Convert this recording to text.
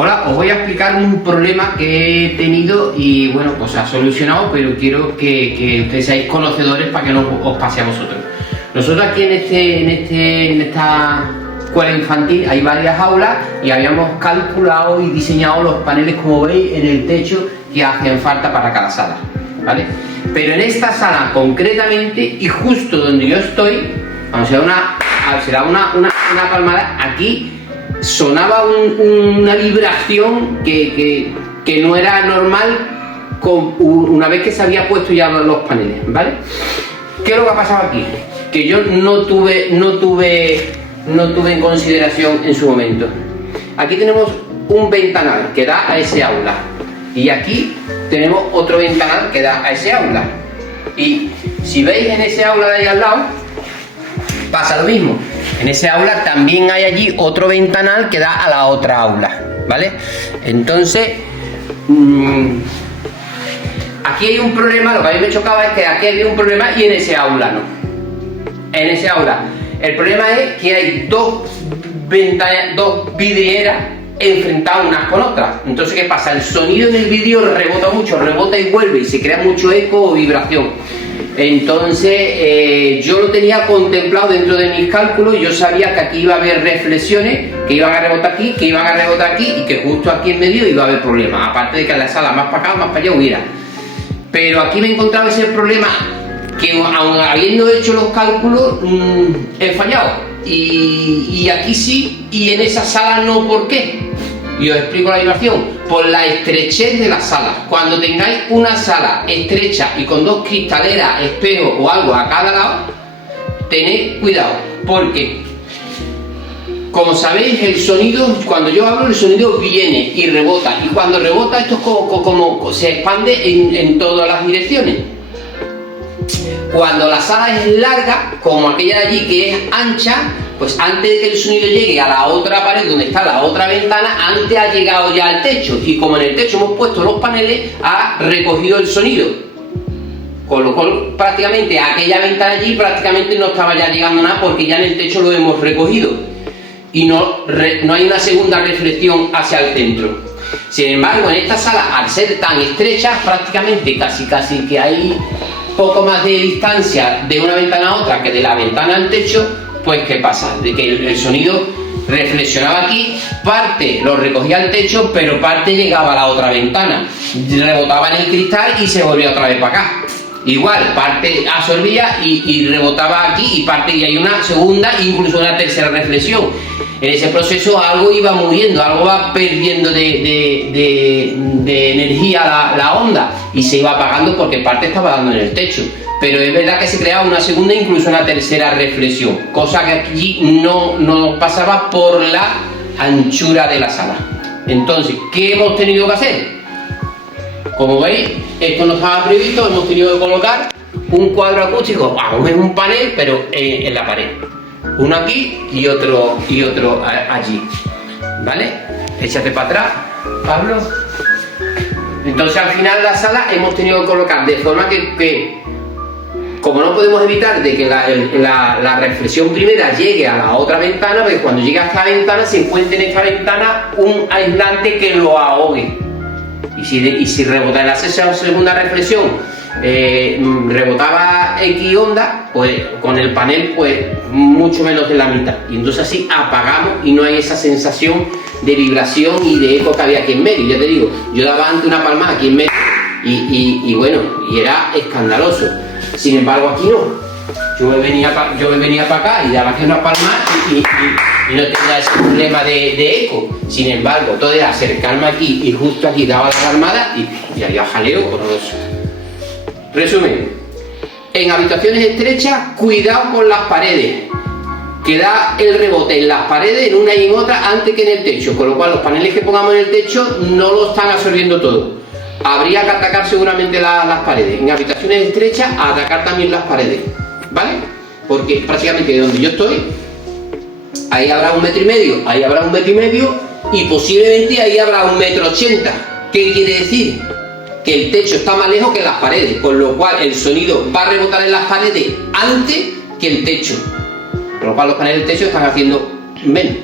Hola, os voy a explicar un problema que he tenido y bueno, pues se ha solucionado, pero quiero que ustedes seáis conocedores para que no os pase a vosotros. Nosotros aquí en esta escuela infantil hay varias aulas y habíamos calculado y diseñado los paneles, como veis, en el techo que hacen falta para cada sala, ¿vale? Pero en esta sala concretamente y justo donde yo estoy, vamos a será una palmada, aquí sonaba una vibración que no era normal una vez que se había puesto ya los paneles, ¿vale? ¿Qué es lo que ha pasado aquí? Que yo no tuve en consideración en su momento. Aquí tenemos un ventanal que da a ese aula y aquí tenemos otro ventanal que da a ese aula, y si veis en ese aula de ahí al lado pasa lo mismo. En ese aula también hay allí otro ventanal que da a la otra aula, ¿vale? Entonces, aquí hay un problema. Lo que a mí me chocaba es que aquí había un problema y en ese aula no. En ese aula el problema es que hay dos vidrieras enfrentadas unas con otras. Entonces, ¿qué pasa? El sonido en el vidrio rebota mucho, rebota y vuelve y se crea mucho eco o vibración. Entonces yo lo tenía contemplado dentro de mis cálculos. Yo sabía que aquí iba a haber reflexiones que iban a rebotar aquí, que iban a rebotar aquí y que justo aquí en medio iba a haber problemas, aparte de que en la sala más para acá, más para allá hubiera. Pero aquí me he encontrado ese problema que, aun habiendo hecho los cálculos, he fallado, y aquí sí y en esa sala no. ¿Por qué? Y os explico la vibración. Por la estrechez de las salas. Cuando tengáis una sala estrecha y con dos cristaleras, espejos o algo a cada lado, tened cuidado, porque como sabéis, el sonido, cuando yo hablo, el sonido viene y rebota, y cuando rebota esto es como se expande en todas las direcciones. Cuando la sala es larga, como aquella de allí que es ancha, pues antes de que el sonido llegue a la otra pared donde está la otra ventana, antes ha llegado ya al techo, y como en el techo hemos puesto los paneles, ha recogido el sonido, con lo cual prácticamente a aquella ventana allí prácticamente no estaba ya llegando nada, porque ya en el techo lo hemos recogido y no hay una segunda reflexión hacia el centro. Sin embargo, en esta sala, al ser tan estrecha, prácticamente casi que hay poco más de distancia de una ventana a otra que de la ventana al techo. Pues ¿qué pasa? De que el sonido reflexionaba aquí, parte lo recogía al techo, pero parte llegaba a la otra ventana, rebotaba en el cristal y se volvía otra vez para acá. Igual, parte absorbía y rebotaba aquí, y parte, y hay una segunda, incluso una tercera reflexión. En ese proceso algo iba muriendo, algo va perdiendo de energía la onda, y se iba apagando porque parte estaba dando en el techo. Pero es verdad que se creaba una segunda e incluso una tercera reflexión, cosa que aquí no pasaba por la anchura de la sala. Entonces, ¿qué hemos tenido que hacer? Como veis, esto no estaba previsto, hemos tenido que colocar un cuadro acústico, vamos, en un panel, pero en la pared. Uno aquí y otro allí, ¿vale? Échate para atrás, Pablo. Entonces, al final la sala hemos tenido que colocar de forma que como no podemos evitar de que la reflexión primera llegue a la otra ventana, porque cuando llegue a esta ventana se encuentre en esta ventana un aislante que lo ahogue. Y si rebota en la segunda reflexión, rebotaba X onda, pues con el panel pues mucho menos de la mitad. Y entonces así apagamos y no hay esa sensación de vibración y de eco que había aquí en medio. Ya te digo, yo daba antes una palmada aquí en medio y bueno, y era escandaloso. Sin embargo, aquí no. Yo me venía para acá y daba aquí una palma y no tenía ese problema de eco. Sin embargo, todo era acercarme aquí y justo aquí daba la palmada y había jaleo horroroso. Resumen: en habitaciones estrechas, cuidado con las paredes, que da el rebote en las paredes, en una y en otra, antes que en el techo, con lo cual los paneles que pongamos en el techo no lo están absorbiendo todo. Habría que atacar seguramente las paredes. En habitaciones estrechas, atacar también las paredes, ¿vale? Porque prácticamente de donde yo estoy, ahí habrá 1,5 metros, ahí habrá 1,5 metros y posiblemente ahí habrá 1,80 m. ¿Qué quiere decir? Que el techo está más lejos que las paredes, con lo cual el sonido va a rebotar en las paredes antes que el techo, con lo cual los paneles del techo están haciendo menos.